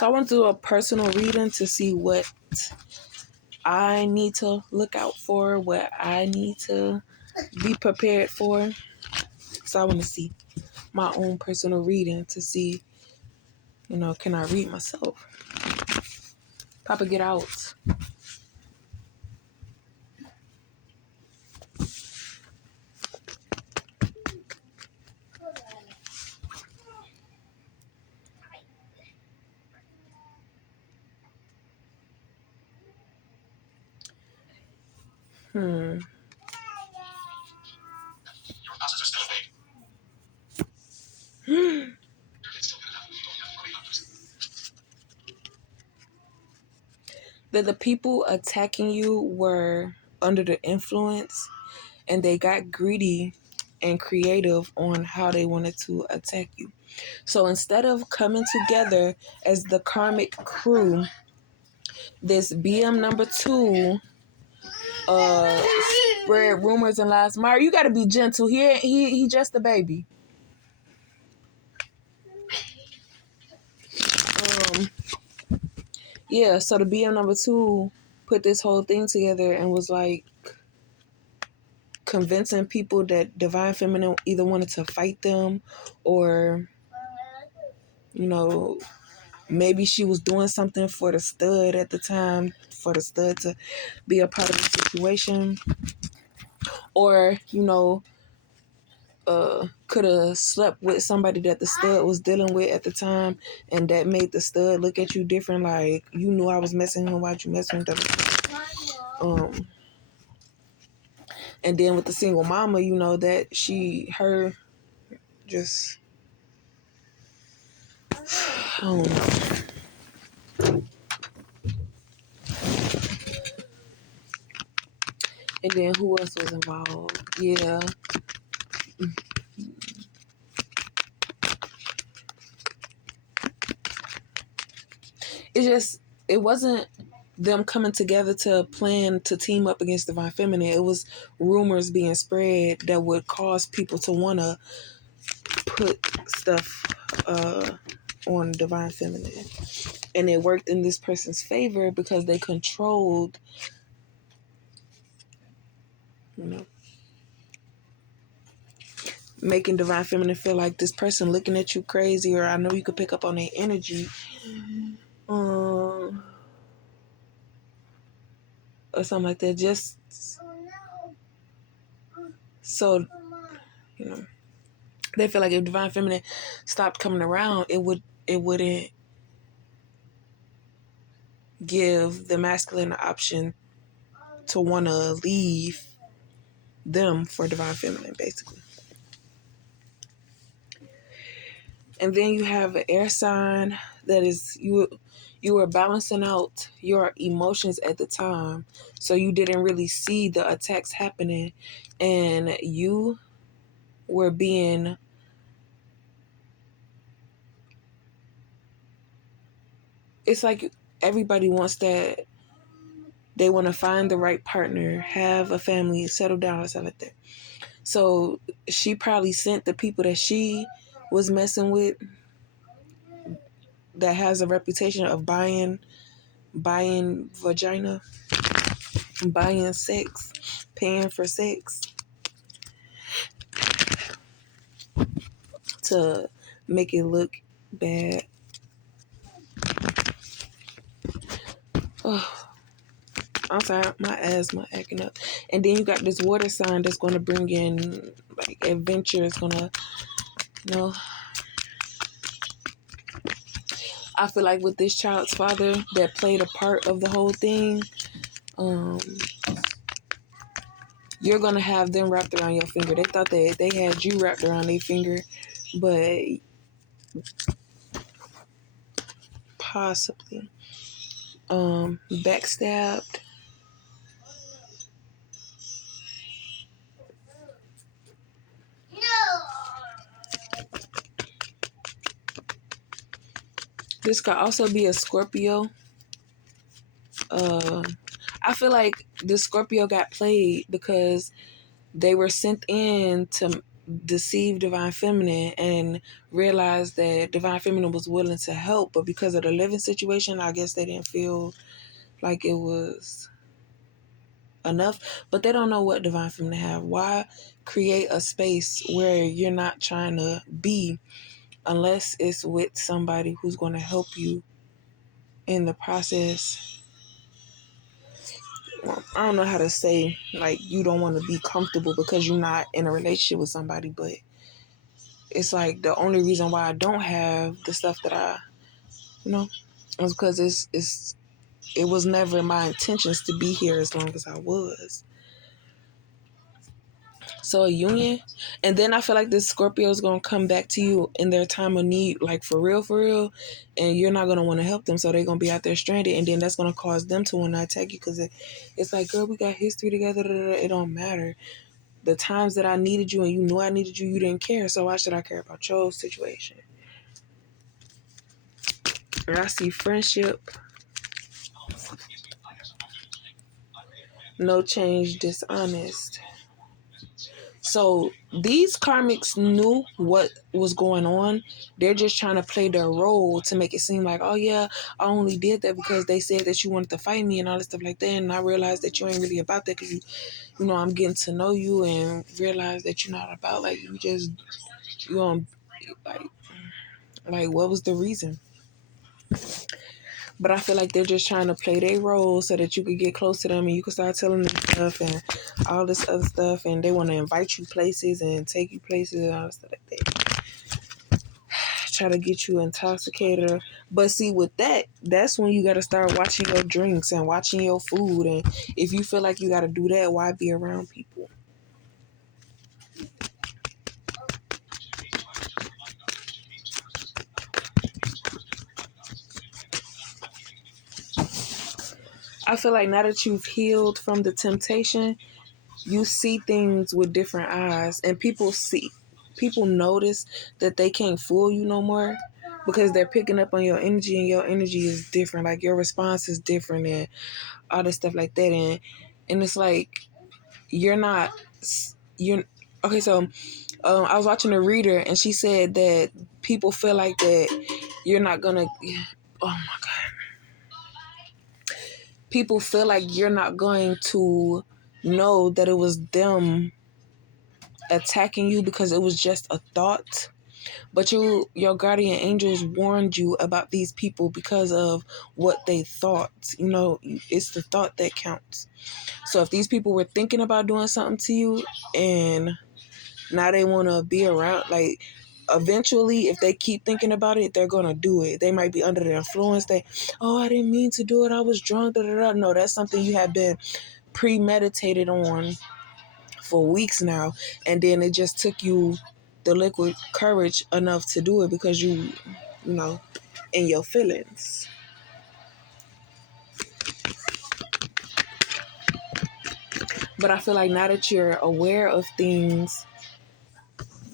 So I want to do a personal reading to see what I need to look out for, what I need to be prepared for. So I want to see my own personal reading to see, can I read myself? Papa, get out. The people attacking you were under the influence and they got greedy and creative on how they wanted to attack you. So instead of coming together as the karmic crew, this BM number 2 spread rumors and lies. Mara, you gotta be gentle. He just a baby. Yeah, so the BM number 2 put this whole thing together and was like convincing people that Divine Feminine either wanted to fight them or, maybe she was doing something for the stud at the time, for the stud to be a part of the situation. Or, could have slept with somebody that the stud was dealing with at the time, and that made the stud look at you different. Like, you knew I was messing with him, why'd you mess with him? And then with the single mama, that her just, I don't know. And then who else was involved? Yeah. It wasn't them coming together to plan to team up against Divine Feminine. It was rumors being spread that would cause people to want to put stuff on Divine Feminine. And it worked in this person's favor because they controlled, making Divine Feminine feel like this person looking at you crazy, or I know you could pick up on their energy. Or something like that. Just so, they feel like if Divine Feminine stopped coming around, it wouldn't give the masculine the option to want to leave them for Divine Feminine, basically. And then you have an air sign that is you were balancing out your emotions at the time, so you didn't really see the attacks happening, and you were being it's like everybody wants that. They want to find the right partner, have a family, settle down, or something like that. So she probably sent the people that she was messing with that has a reputation of buying vagina, buying sex, paying for sex, to make it look bad. Oh, I'm sorry, my asthma acting up. And then you got this water sign that's going to bring in like adventure. It's going to, I feel like with this child's father that played a part of the whole thing, you're going to have them wrapped around your finger. They thought that they had you wrapped around their finger, but possibly backstabbed. This could also be a Scorpio. I feel like the Scorpio got played because they were sent in to deceived Divine Feminine and realized that Divine Feminine was willing to help, but because of the living situation, I guess they didn't feel like it was enough. But they don't know what Divine Feminine have. Why create a space where you're not trying to be unless it's with somebody who's going to help you in the process? Well, I don't know how to say, like, you don't want to be comfortable because you're not in a relationship with somebody, but it's like the only reason why I don't have the stuff that I, is because it was never my intentions to be here as long as I was. So a union, and then I feel like this Scorpio is gonna come back to you in their time of need, like for real, and you're not gonna want to help them, so they're gonna be out there stranded, and then that's gonna cause them to want to attack you because it's like, girl, we got history together. It don't matter. The times that I needed you and you knew I needed you, you didn't care. So why should I care about your situation? And I see friendship, no change, dishonest. So these karmics knew what was going on. They're just trying to play their role to make it seem like, oh yeah, I only did that because they said that you wanted to fight me and all this stuff like that. And I realized that you ain't really about that because I'm getting to know you and realize that you're not about like you like what was the reason? But I feel like they're just trying to play their role so that you could get close to them and you can start telling them stuff and all this other stuff. And they want to invite you places and take you places and all this stuff like that. Try to get you intoxicated. But see, with that, that's when you got to start watching your drinks and watching your food. And if you feel like you got to do that, why be around people? I feel like now that you've healed from the temptation, you see things with different eyes, and people notice that they can't fool you no more because they're picking up on your energy, and your energy is different. Like your response is different and all this stuff like that. And it's like you're not you're okay. So I was watching a reader, and she said that people feel like that you're not gonna. Oh my god. People feel like you're not going to know that it was them attacking you because it was just a thought. But your guardian angels warned you about these people because of what they thought. It's the thought that counts. So if these people were thinking about doing something to you and now they want to be around, like, eventually, if they keep thinking about it, they're going to do it. They might be under the influence. I didn't mean to do it. I was drunk. Da, da, da. No, that's something you have been premeditated on for weeks now. And then it just took you the liquid courage enough to do it because in your feelings. But I feel like now that you're aware of things,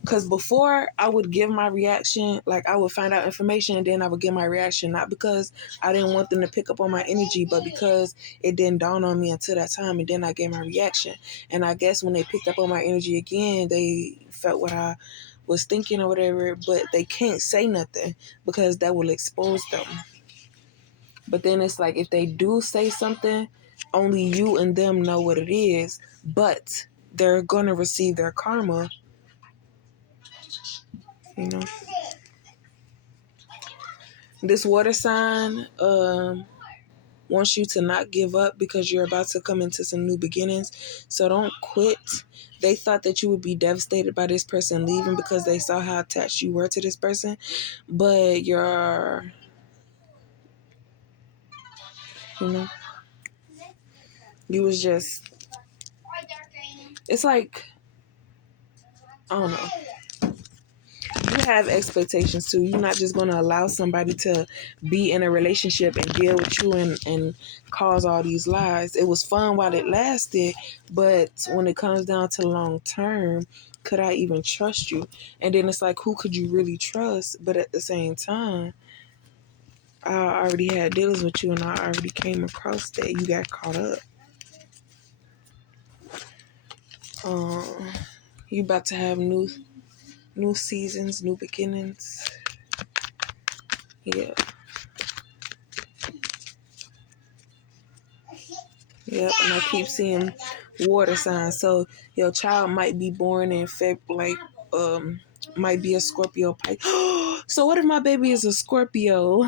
because before I would give my reaction, like I would find out information and then I would give my reaction, not because I didn't want them to pick up on my energy, but because it didn't dawn on me until that time, and then I gave my reaction. And I guess when they picked up on my energy again, they felt what I was thinking or whatever, but they can't say nothing because that will expose them. But then it's like if they do say something, only you and them know what it is, but they're going to receive their karma, you know. This water sign wants you to not give up because you're about to come into some new beginnings. So don't quit. They thought that you would be devastated by this person leaving because they saw how attached you were to this person. But you know, you was just, it's like, I don't know. You have expectations too. You're not just going to allow somebody to be in a relationship and deal with you and cause all these lies. It was fun while it lasted, but when it comes down to long term, could I even trust you? And then it's like, who could you really trust? But at the same time, I already had dealings with you and I already came across that. You got caught up. Um, You about to have new seasons, new beginnings. Yeah. Yep, and I keep seeing water signs. So your child might be born in might be a Scorpio Pisces. So what if my baby is a Scorpio?